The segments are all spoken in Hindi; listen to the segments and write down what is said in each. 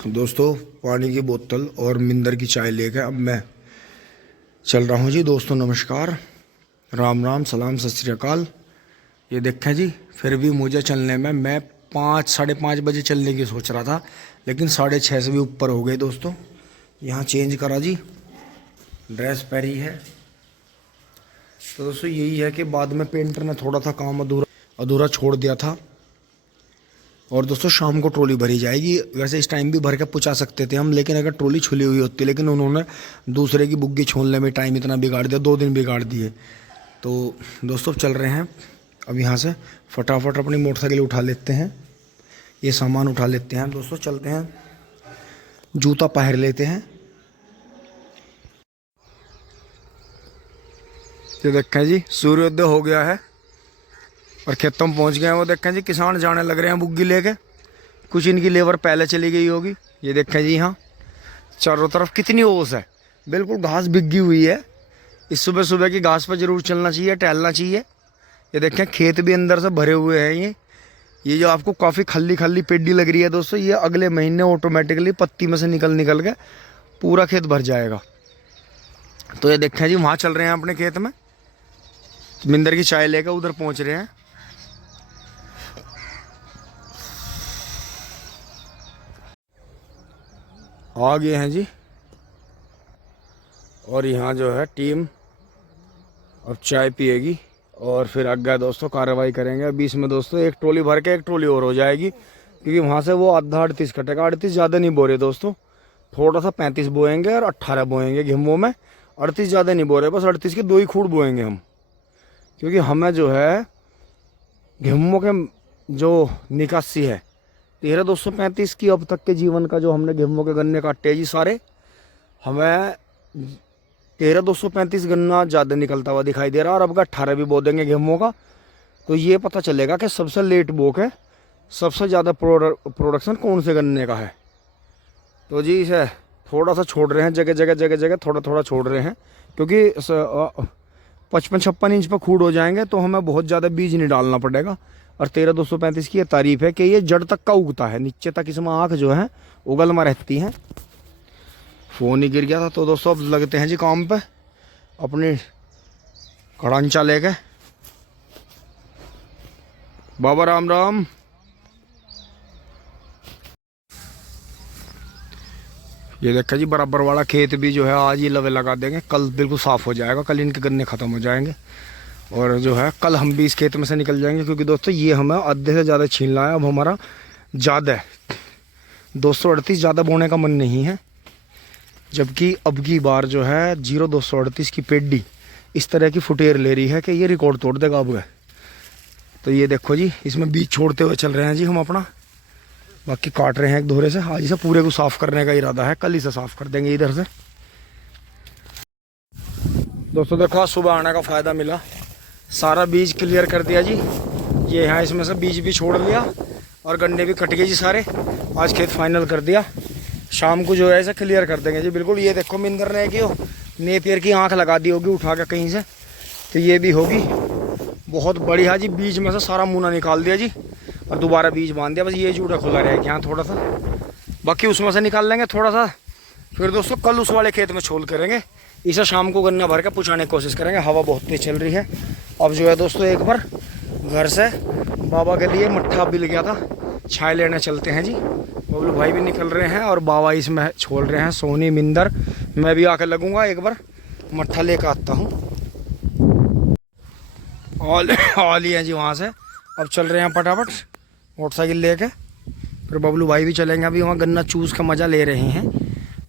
दोस्तों पानी की बोतल और मिंदर की चाय लेकर अब मैं चल रहा हूँ जी। दोस्तों नमस्कार, राम राम, सलाम, सत श्री अकाल। ये देखें जी, फिर भी मुझे चलने में मैं 5 साढ़े 5 बजे चलने की सोच रहा था, लेकिन 6:30 से भी ऊपर हो गए। दोस्तों यहाँ चेंज करा जी, ड्रेस पहनी है। तो दोस्तों यही है कि बाद में पेंटर ने थोड़ा सा काम अधूरा अधूरा छोड़ दिया था। और दोस्तों शाम को ट्रॉली भरी जाएगी। वैसे इस टाइम भी भर के पहुँचा सकते थे हम, लेकिन अगर ट्रॉली छुली हुई होती, लेकिन उन्होंने दूसरे की बुग्गी छोड़ने में टाइम इतना बिगाड़ दिया, 2 दिन बिगाड़ दिए। तो दोस्तों चल रहे हैं अब यहाँ से, फटाफट अपनी मोटरसाइकिल उठा लेते हैं, ये सामान उठा लेते हैं। दोस्तों चलते हैं, जूता पहन लेते हैं। ये देखें जी, सूर्योदय हो गया है और खेतों में पहुंच गए हैं। वो देखें जी, किसान जाने लग रहे हैं बुग्गी लेके। कुछ इनकी लेबर पहले चली गई होगी। ये देखें जी, यहाँ चारों तरफ कितनी ओस है, बिल्कुल घास बिग्गी हुई है। इस सुबह सुबह की घास पर जरूर चलना चाहिए, टहलना चाहिए। ये देखें खेत भी अंदर से भरे हुए हैं। ये जो आपको काफ़ी खल्ली खल्ली पेडी लग रही है दोस्तों, ये अगले महीने ऑटोमेटिकली पत्ती में से निकल के पूरा खेत भर जाएगा। तो ये देखें जी, वहाँ चल रहे हैं अपने खेत में, मिंदर की चाय लेकर उधर पहुँच रहे हैं। आ गए हैं जी, और यहाँ जो है टीम अब चाय पिएगी और फिर आगे दोस्तों कार्रवाई करेंगे। बीच में दोस्तों एक ट्रॉली भर के एक ट्रॉली और हो जाएगी, क्योंकि वहाँ से वो आधा 38 कटेगा। 38 ज़्यादा नहीं बो रहे दोस्तों, थोड़ा सा 35 बोएंगे और 18 बोएंगे गेहूँ में। 38 ज़्यादा नहीं बो रहे, बस 38 के 2 ही खूड़ बोएंगे हम, क्योंकि हमें जो है गेहूँ के जो निकासी है 13,235 की अब तक के जीवन का जो हमने गेहूँ के गन्ने काटे जी सारे, हमें 13,235 गन्ना ज़्यादा निकलता हुआ दिखाई दे रहा है। और अब का 18 भी बो देंगे गेहूँ का, तो ये पता चलेगा कि सबसे लेट बो के सबसे ज़्यादा प्रोडक्शन कौन से गन्ने का है। तो जी इसे थोड़ा सा छोड़ रहे हैं, जगह जगह थोड़ा थोड़ा छोड़ रहे हैं, क्योंकि 55-56 इंच पर खूड हो जाएंगे तो हमें बहुत ज़्यादा बीज नहीं डालना पड़ेगा। और 13,235 की ये तारीफ है कि ये जड़ तक का उगता है, नीचे तक इसमें आँख जो है उगल में रहती हैं। फ़ोन ही गिर गया था। तो दोस्तों अब लगते हैं जी काम पे, अपनी कड़ांचा लेके। बाबा राम राम। ये देखा जी, बराबर वाला खेत भी जो है आज ही लवे लगा देंगे, कल बिल्कुल साफ़ हो जाएगा। कल इनके गन्ने ख़त्म हो जाएंगे और जो है कल हम भी इस खेत में से निकल जाएंगे, क्योंकि दोस्तों ये हमें आधे से ज़्यादा छीनना है। अब हमारा ज़्यादा है 238, ज़्यादा बोने का मन नहीं है, जबकि अब की बार जो है 0,238 की पेडी इस तरह की फुटेर ले रही है कि ये रिकॉर्ड तोड़ देगा अब है। तो ये देखो जी, इसमें बीज छोड़ते हुए चल रहे हैं जी हम अपना, बाकी काट रहे हैं एक दोहरे से। आज इसे पूरे को साफ़ करने का इरादा है, कल इसे साफ़ कर देंगे इधर से। दोस्तों देखो, सुबह आने का फ़ायदा मिला, सारा बीज क्लियर कर दिया जी। ये यहाँ इसमें से बीज भी छोड़ लिया और गन्ने भी कट गए जी सारे। आज खेत फाइनल कर दिया, शाम को जो है इसे क्लियर कर देंगे जी बिल्कुल। ये देखो, मिंदर ने कि नेपियर की आंख लगा दी होगी उठा के कहीं से, तो ये भी होगी बहुत बढ़िया जी। बीज में से सारा मुना निकाल दिया जी और दोबारा बीज बांध दिया। बस ये जूड़ा खुला रहेगा यहाँ थोड़ा सा, बाकी उसमें से निकाल लेंगे थोड़ा सा। फिर दोस्तों कल उस वाले खेत में छोल करेंगे, इसे शाम को गन्ना भर के पहुँचाने की कोशिश करेंगे। हवा बहुत तेज चल रही है। अब जो है दोस्तों एक बार घर से बाबा के लिए मट्ठा मिल गया था, छाय लेने चलते हैं जी। बबलू भाई भी निकल रहे हैं और बाबा इसमें छोड़ रहे हैं, सोनी, मिंदर। मैं भी आकर लगूंगा, एक बार मट्ठा लेकर आता हूँ। आ लिए जी वहाँ से, अब चल रहे हैं फटाफट मोटरसाइकिल लेके। फिर बबलू भाई भी चलेंगे, अभी वहाँ गन्ना चूस का मज़ा ले रहे हैं।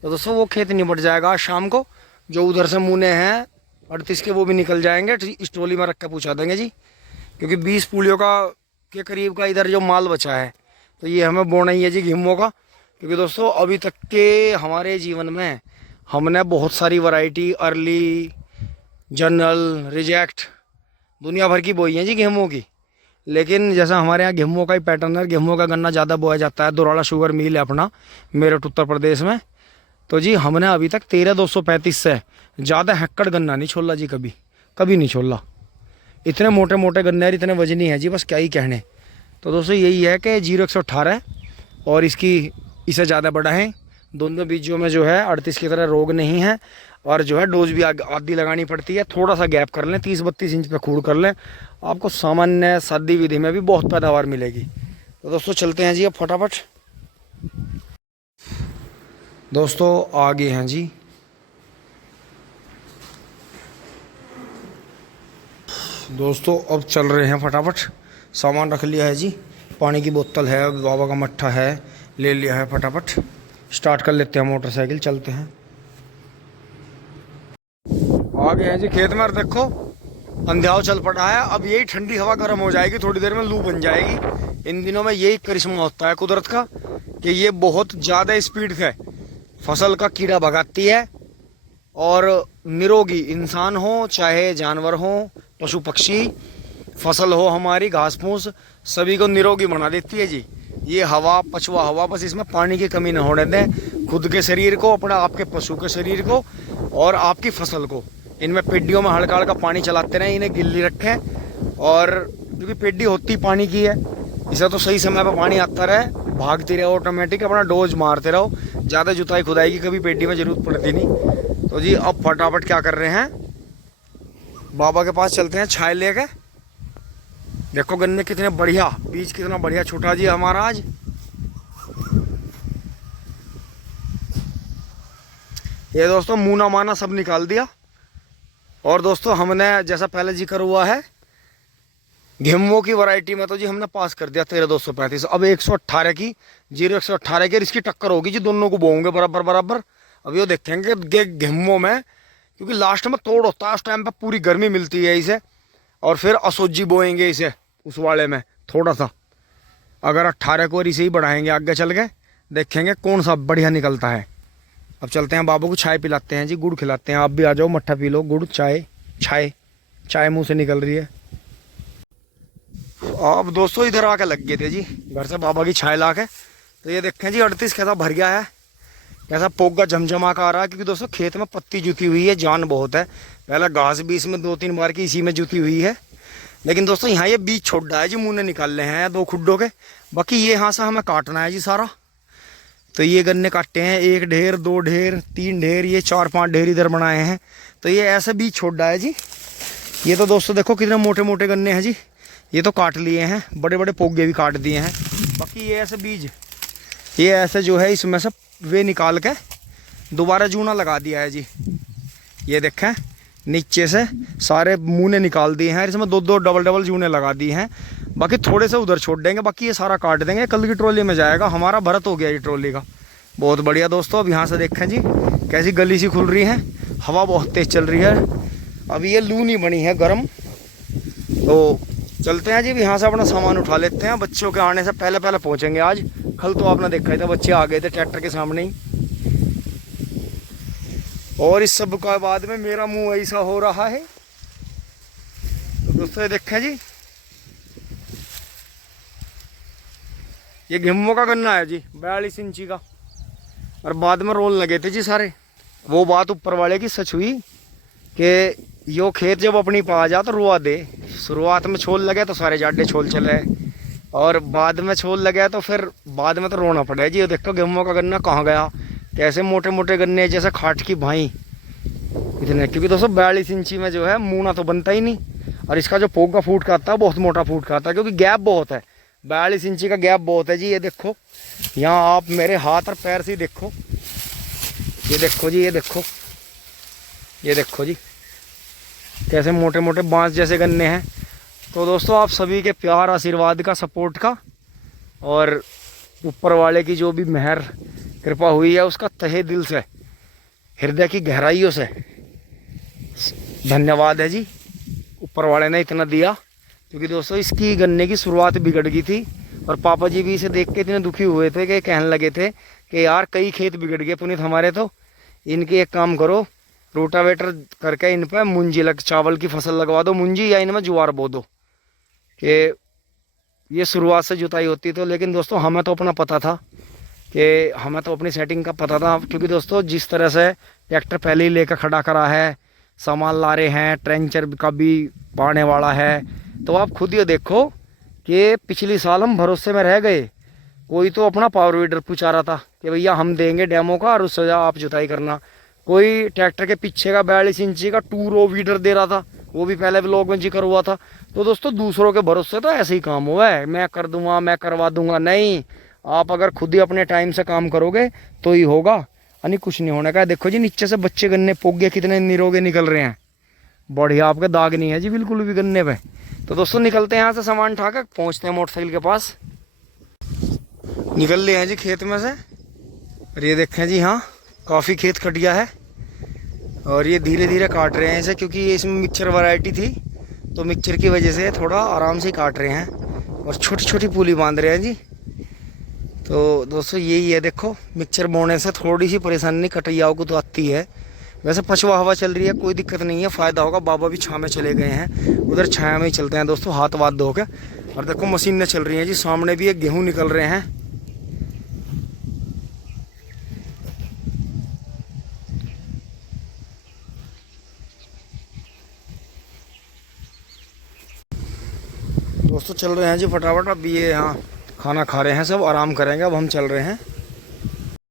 तो दोस्तों वो खेत निपट जाएगा शाम को, जो उधर से मुने हैं 38 के वो भी निकल जाएंगे। इस ट्रॉली में रख के पहुँचा देंगे जी, क्योंकि 20 पुलियों का के करीब का इधर जो माल बचा है, तो ये हमें बोना ही है जी गेहूँ का। क्योंकि दोस्तों अभी तक के हमारे जीवन में हमने बहुत सारी वैरायटी, अर्ली, जनरल, रिजेक्ट, दुनिया भर की बोई है जी गेहूँ की। लेकिन जैसा हमारे यहाँ गेहूँ का ही पैटर्न है, गेहूँ का गन्ना ज़्यादा बोया जाता है। दुराड़ा शुगर मिल है अपना मेरठ उत्तर प्रदेश में। तो जी हमने अभी तक 13,235 से ज़्यादा हेक्टड़ गन्ना नहीं छोला जी, कभी नहीं छोला। इतने मोटे मोटे गन्ने और इतने वजनी है जी, बस क्या ही कहने। तो दोस्तों यही है कि 0,118 और इसकी इससे ज़्यादा बड़ा है। दोनों बीजों में जो है 38 की तरह रोग नहीं है, और जो है डोज भी आधी लगानी पड़ती है। थोड़ा सा गैप कर लें, 30-32 इंच पे खूड़ कर लें, आपको सामान्य सादी विधि में भी बहुत पैदावार मिलेगी। तो दोस्तों चलते हैं जी अब फटाफट। दोस्तों आगे हैं जी। दोस्तों अब चल रहे हैं फटाफट। सामान रख लिया है जी, पानी की बोतल है, बाबा का मट्ठा है, ले लिया है। फटाफट स्टार्ट कर लेते हैं मोटरसाइकिल, चलते हैं। आगे हैं जी खेत में, और देखो अंधेरा चल पड़ा है। अब यही ठंडी हवा गर्म हो जाएगी, थोड़ी देर में लू बन जाएगी। इन दिनों में यही करिश्मा होता है कुदरत का, कि ये बहुत ज़्यादा स्पीड से फसल का कीड़ा भगाती है, और निरोगी इंसान हो चाहे जानवर हो, पशु पक्षी, फसल हो हमारी, घास फूस, सभी को निरोगी बना देती है जी ये हवा, पछुआ हवा। बस इसमें पानी की कमी न होने दें, खुद के शरीर को, अपना आपके पशु के शरीर को और आपकी फसल को। इनमें पेड्डियों में हल्का हल्का पानी चलाते रहें, इन्हें गिल्ली रखें। और क्योंकि पेड्डी होती पानी की है, इसे तो सही समय पर पानी आता रहे, भागती रहे ऑटोमेटिक, अपना डोज मारते रहो। ज़्यादा जुताई खुदाई की कभी पेड्डी में ज़रूरत पड़ती नहीं। तो जी अब फटाफट क्या कर रहे हैं, बाबा के पास चलते हैं छाय लेके। देखो गन्ने कितने बढ़िया, बीज कितना बढ़िया छूटा जी हमारा आज। ये दोस्तों मुना माना सब निकाल दिया। और दोस्तों हमने जैसा पहले जिक्र हुआ है, गेहूं की वैरायटी में तो जी हमने पास कर दिया 13,235। अब 118 की 0-118 की इसकी टक्कर होगी जी, दोनों को बोएंगे बराबर बराबर। अब ये देखेंगे गेहूं में, क्योंकि लास्ट में तोड़ होता है, उस टाइम पे पूरी गर्मी मिलती है इसे। और फिर असोजी बोएंगे इसे उस वाले में थोड़ा सा। अगर 18 को इसे ही बढ़ाएंगे आगे चल के, देखेंगे कौन सा बढ़िया निकलता है। अब चलते हैं बाबू को चाय पिलाते हैं जी, गुड़ खिलाते हैं। आप भी आ जाओ, मट्ठा पी लो, गुड़ चाय, चाय चाय मुँह से निकल रही है। अब दोस्तों इधर आके लग गए थे जी घर से बाबा की छाय ला के। तो ये देखें जी 38 कैसा भर गया है, कैसा पोगा झमझमा का आ रहा है। क्योंकि दोस्तों खेत में पत्ती जुती हुई है, जान बहुत है। पहले घास भी इसमें 2-3 बार की इसी में जुती हुई है। लेकिन दोस्तों यहाँ ये बीज छोड़ रहा है जी, मुँह ने निकाल रहे हैं 2 खुड्डों के। बाकी ये यहाँ से हमें काटना है जी सारा। तो ये गन्ने काटे हैं, 1 ढेर, 2 ढेर, 3 ढेर, ये 4-5 ढेर इधर बनाए हैं। तो ये ऐसे बीज छोड़ रहा है जी। ये तो दोस्तों देखो कितने मोटे मोटे गन्ने हैं जी, ये तो काट लिए हैं, बड़े बड़े पोगे भी काट दिए हैं। बाकी ये ऐसे बीज, ये ऐसे जो है इसमें से वे निकाल के दोबारा जूना लगा दिया है जी। ये देखें नीचे से सारे मुँह निकाल दिए हैं, इसमें 2-2 डबल जूने लगा दिए हैं। बाकी थोड़े से उधर छोड़ देंगे, बाकी ये सारा काट देंगे, कल की ट्रॉली में जाएगा। हमारा भरत हो गया ये ट्रॉली का, बहुत बढ़िया। दोस्तों अब यहाँ से देखें जी कैसी गली सी खुल रही है, हवा बहुत तेज़ चल रही है। अभी ये लू नहीं बनी है गर्म। तो चलते हैं जी, यहाँ से अपना सामान उठा लेते हैं। बच्चों के आने से पहले पहले पहुँचेंगे आज। कल तो आपने देखा ही था, बच्चे आ गए थे ट्रैक्टर के सामने ही। और इस सब का बाद में मेरा मुंह ऐसा हो रहा है। तो दोस्तों ये देखें जी, ये गेहूं का गन्ना है जी 42 इंची का। और बाद में रोल लगे थे जी सारे। वो बात ऊपर वाले की सच हुई कि यो खेत जब अपनी पा जा तो रुआ दे। शुरुआत में छोल लगे तो सारे जाडे छोल चले, और बाद में छोल लगे तो फिर बाद में तो रोना पड़ा जी। ये देखो गेहूं का गन्ना कहाँ गया, कैसे मोटे मोटे गन्ने जैसे खाट की भाई इतने। क्योंकि दोस्तों 42 इंची में जो है मूना तो बनता ही नहीं, और इसका जो पोगा फूट का आता है बहुत मोटा फूट का आता है, क्योंकि गैप बहुत है। 42 इंची का गैप बहुत है जी। ये देखो यहाँ आप मेरे हाथ और पैर से देखो, ये देखो जी, ये देखो, ये देखो जी कैसे मोटे मोटे बांस जैसे गन्ने हैं। तो दोस्तों आप सभी के प्यार, आशीर्वाद का, सपोर्ट का, और ऊपर वाले की जो भी मेहर कृपा हुई है उसका तहे दिल से, हृदय की गहराइयों से धन्यवाद है जी। ऊपर वाले ने इतना दिया। क्योंकि दोस्तों इसकी गन्ने की शुरुआत बिगड़ गई थी, और पापा जी भी इसे देख के इतने दुखी हुए थे कि कहने लगे थे कि यार कई खेत बिगड़ गए पुनीत हमारे, तो इनके एक काम करो, रोटावेटर करके इन पर मुंजी लग, चावल की फसल लगवा दो मुंजी, या इनमें ज्वार बो दो, कि ये शुरुआत से जुताई होती। तो लेकिन दोस्तों हमें तो अपना पता था, कि हमें तो अपनी सेटिंग का पता था। क्योंकि दोस्तों जिस तरह से ट्रैक्टर पहले ही लेकर खड़ा करा है, सामान ला रहे हैं, ट्रेंचर का भी पाने वाला है, तो आप खुद ये देखो कि पिछली साल हम भरोसे में रह गए, कोई तो अपना पावर वीडर पूछा रहा था कि भैया हम देंगे डेमो का और उससे आप जुताई करना। कोई ट्रैक्टर के पीछे का 42 इंची का 2 रो वीडर दे रहा था, वो भी पहले व्लॉग में जिक्र हुआ था। तो दोस्तों दूसरों के भरोसे तो ऐसे ही काम हुआ है, मैं कर दूंगा, मैं करवा दूंगा, नहीं। आप अगर खुद ही अपने टाइम से काम करोगे तो ही होगा, यानी कुछ नहीं होने का। देखो जी नीचे से बच्चे गन्ने पोगे कितने निरोगे निकल रहे हैं, बढ़िया, आपके दाग नहीं है जी बिल्कुल भी गन्ने पे। तो दोस्तों निकलते हैं यहाँ से, सामान उठा कर पहुँचते हैं मोटरसाइकिल के पास। निकल लिए हैं जी खेत में से, और ये देखें जी, हाँ काफ़ी खेत कट गया है। और ये धीरे धीरे काट रहे हैं इसे, क्योंकि इसमें मिक्सचर वैरायटी थी, तो मिक्सचर की वजह से थोड़ा आराम से काट रहे हैं और छोटी छोटी पुली बांध रहे हैं जी। तो दोस्तों यही है, देखो मिक्सचर बोने से थोड़ी सी परेशानी कटैयाओं को तो आती है। वैसे पछुआ हवा चल रही है, कोई दिक्कत नहीं है, फ़ायदा होगा। बाबा भी छाँव में चले गए हैं, उधर छाया में ही चलते हैं दोस्तों, हाथ वाथ धो के। और देखो मशीनें चल रही हैं जी, सामने भी एक गेहूँ निकल रहे हैं। दोस्तों चल रहे हैं जी फटाफट। अब ये यहाँ खाना खा रहे हैं, सब आराम करेंगे, अब हम चल रहे हैं।